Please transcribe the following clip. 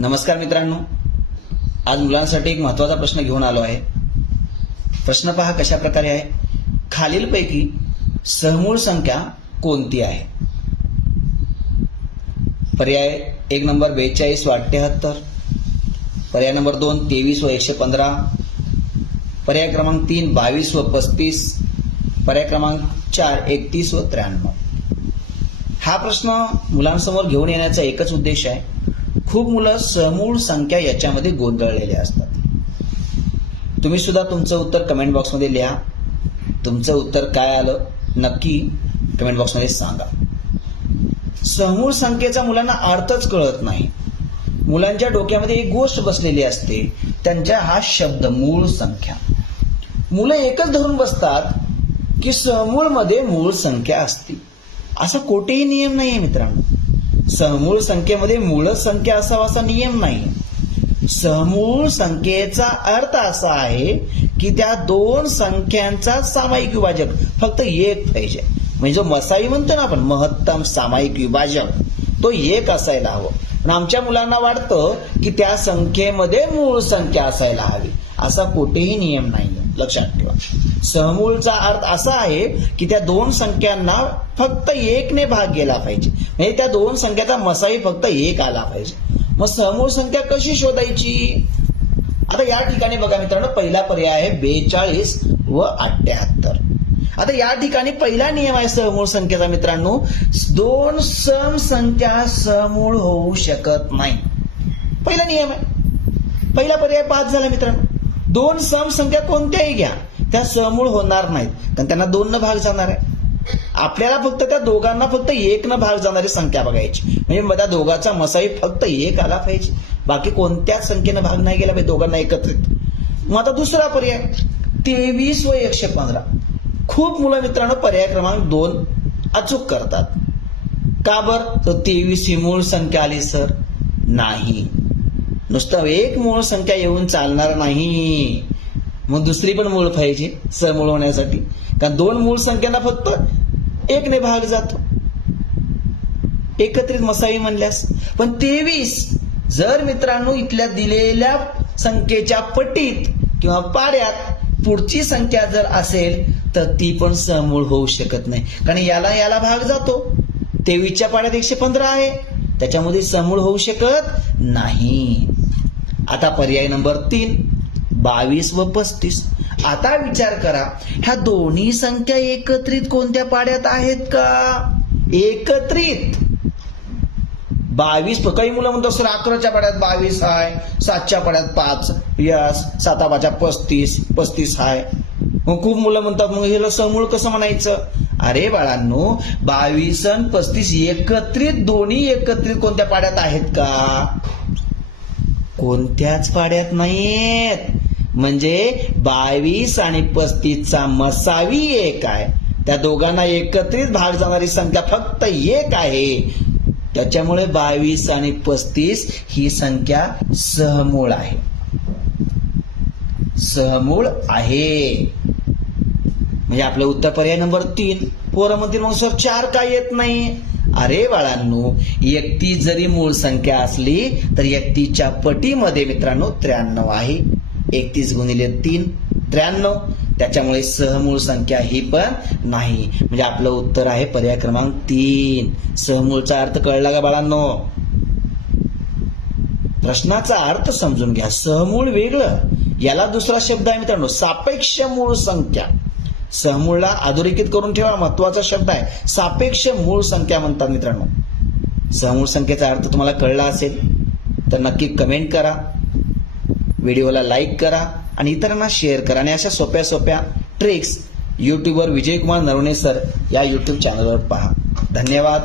नमस्कार मित्रांनो, आज मुलांसाठी एक महत्त्वाचा प्रश्न घेऊन आलो आहे। प्रश्न पहा कशा प्रकारे आहे। खालीलपैकी सहमूळ संख्या कोणती आहे? पर्याय 1 नंबर 42 व 78, पर्याय नंबर 2 23 व 115, पर्याय क्रमांक 3 22 व 35, पर्याय क्रमांक 4 31 व 93। हा प्रश्न मुलांसमोर घेऊन येण्याचा एकच उद्देश आहे। खूप मुलं समूळ संख्या याच्यामध्ये गोंधळलेले असतात। तुम्ही सुद्धा तुमचं उत्तर कमेंट बॉक्समध्ये लिहा। तुमचं उत्तर काय आलं नक्की कमेंट बॉक्समध्ये सांगा। समूळ संख्येचा मुलांना अर्थच कळत नाही। मुलांच्या डोक्यामध्ये एक गोष्ट बसलेली असते, त्यांच्या हा शब्द मूळ संख्या। मुलं एकच धरून बसतात की समूळ मध्ये मूळ संख्या असते। असा कोठेही नियम नाहीये मित्रांनो। समूळ संख्येमध्ये मूळ संख्या असावा असा नियम नाही। समूळ संख्येचा अर्थ असा आहे की त्या दोन संख्यांचा सामायिक विभाजक फक्त एक पाहिजे। म्हणजे जो मसाई म्हणतो ना आपण, महत्तम सामायिक विभाजक, तो एक असायला हवं। पण आमच्या मुलांना वाटतं की त्या संख्येमध्ये मूळ संख्या असायला हवी। असा कोठेही नियम नाही, लक्षात ठेवा। समूळचा अर्थ असा आहे की त्या दोन संख्यांना फक्त एकने भाग गेला पाहिजे, म्हणजे त्या दोन संख्याचा मसाई फक्त एक आला पाहिजे। मग समूळ संख्या कशी शोधायची? आता या ठिकाणी बघा मित्रांनो, पहिला पर्याय आहे 42 व 78। आता या ठिकाणी पहिला नियम आहे समूळ संख्येचा मित्रांनो, दोन सम संख्या समूळ होऊ शकत नाही। पहिला नियम आहे। पहिला पर्याय पास झाला मित्रांनो। दोन सम संख्या कोणत्याही घ्या, त्या समूळ होणार नाहीत, कारण त्यांना 2 न भाग जाणार आहे। आपल्याला फक्त त्या दोघांना फक्त 1 न भाग जाणारी संख्या बघायची, म्हणजे त्या दोघांचा मसाई फक्त 1 आला पाहिजे, बाकी कोणत्याच संख्येनं भाग नाही गेला पाहिजे दोघांना एकत्रित। मग आता दुसरा पर्याय 23 व 115। खूप मुलं मित्रांनो पर्याय क्रमांक 2 अचूक करतात। का बर? तो 23 ही मूळ संख्या आली सर, नाही। नुसतं एक मूळ संख्या येऊन चालणार नाही, मग दुसरी पण मूळ पाहिजे समूळ होण्यासाठी, कारण दोन मूळ संख्यांना फक्त 1 ने भाग जातो एकत्रित मसाई म्हणल्यास। पण 23 जर मित्रांनो इथल्या दिलेल्या संख्येच्या पटीत किंवा पाड्यात पुढची संख्या जर असेल तर ती पण समूळ होऊ शकत नाही, कारण याला भाग जातो। 23च्या पाड्यात 115 आहे, त्याच्यामध्ये समूळ होऊ शकत नाही। आता पर्याय नंबर 3 22 व 35। आता विचार करा, ह्या दोन्ही संख्या एकत्रित कोणत्या पाड्यात आहेत का? एकत्रित 22। काही मुलं म्हणतात सर 11च्या पाड्यात 22 आहे, 7च्या पाड्यात 5, यस 7 35, 35 आहे। मग खूप मुलं म्हणतात मग ह्याला समूळ कसं म्हणायचं? अरे बाळांनो, 22 आणि 35 एकत्रित, दोन्ही एकत्रित कोणत्या पाड्यात आहेत का? कोणत्याच पाड्यात नाहीयेत। म्हणजे 22 आणि 35चा मसावी 1 आहे, त्या दोघांना एकत्रित भाग जाणारी संख्या फक्त 1 आहे। त्याच्यामुळे 22 आणि 35 ही संख्या सहमूळ आहे, सहमूळ आहे। म्हणजे आपलं उत्तर पर्याय नंबर 3। पोरं म्हणतील मग सर 4 का येत नाही? अरे बाळांनो, 31 जरी मूळ संख्या असली तर 31च्या पटीमध्ये मित्रांनो 93 आहे। 31 गुणिले 3 93, त्याच्यामुळे सहमूळ संख्या ही पण नाही। म्हणजे आपलं उत्तर आहे पर्याय क्रमांक 3। सहमूळचा अर्थ कळला का बाळांनो? प्रश्नाचा अर्थ समजून घ्या। सहमूळ वेगळं, याला दुसरा शब्द आहे मित्रांनो सापेक्ष मूळ संख्या। सहमूळला अधोरेखित करून ठेवा, महत्वाचा शब्द आहे, सापेक्ष मूळ संख्या म्हणतात मित्रांनो। समूळ संख्येचा अर्थ तुम्हाला कळला असेल तर नक्की कमेंट करा, व्हिडिओला लाईक करा आणि इतरांना शेअर करा। आणि अशा सोप्या सोप्या ट्रिक्स यूट्यूबवर विजयकुमार नरवणे सर या यूट्यूब चॅनलवर पहा। धन्यवाद।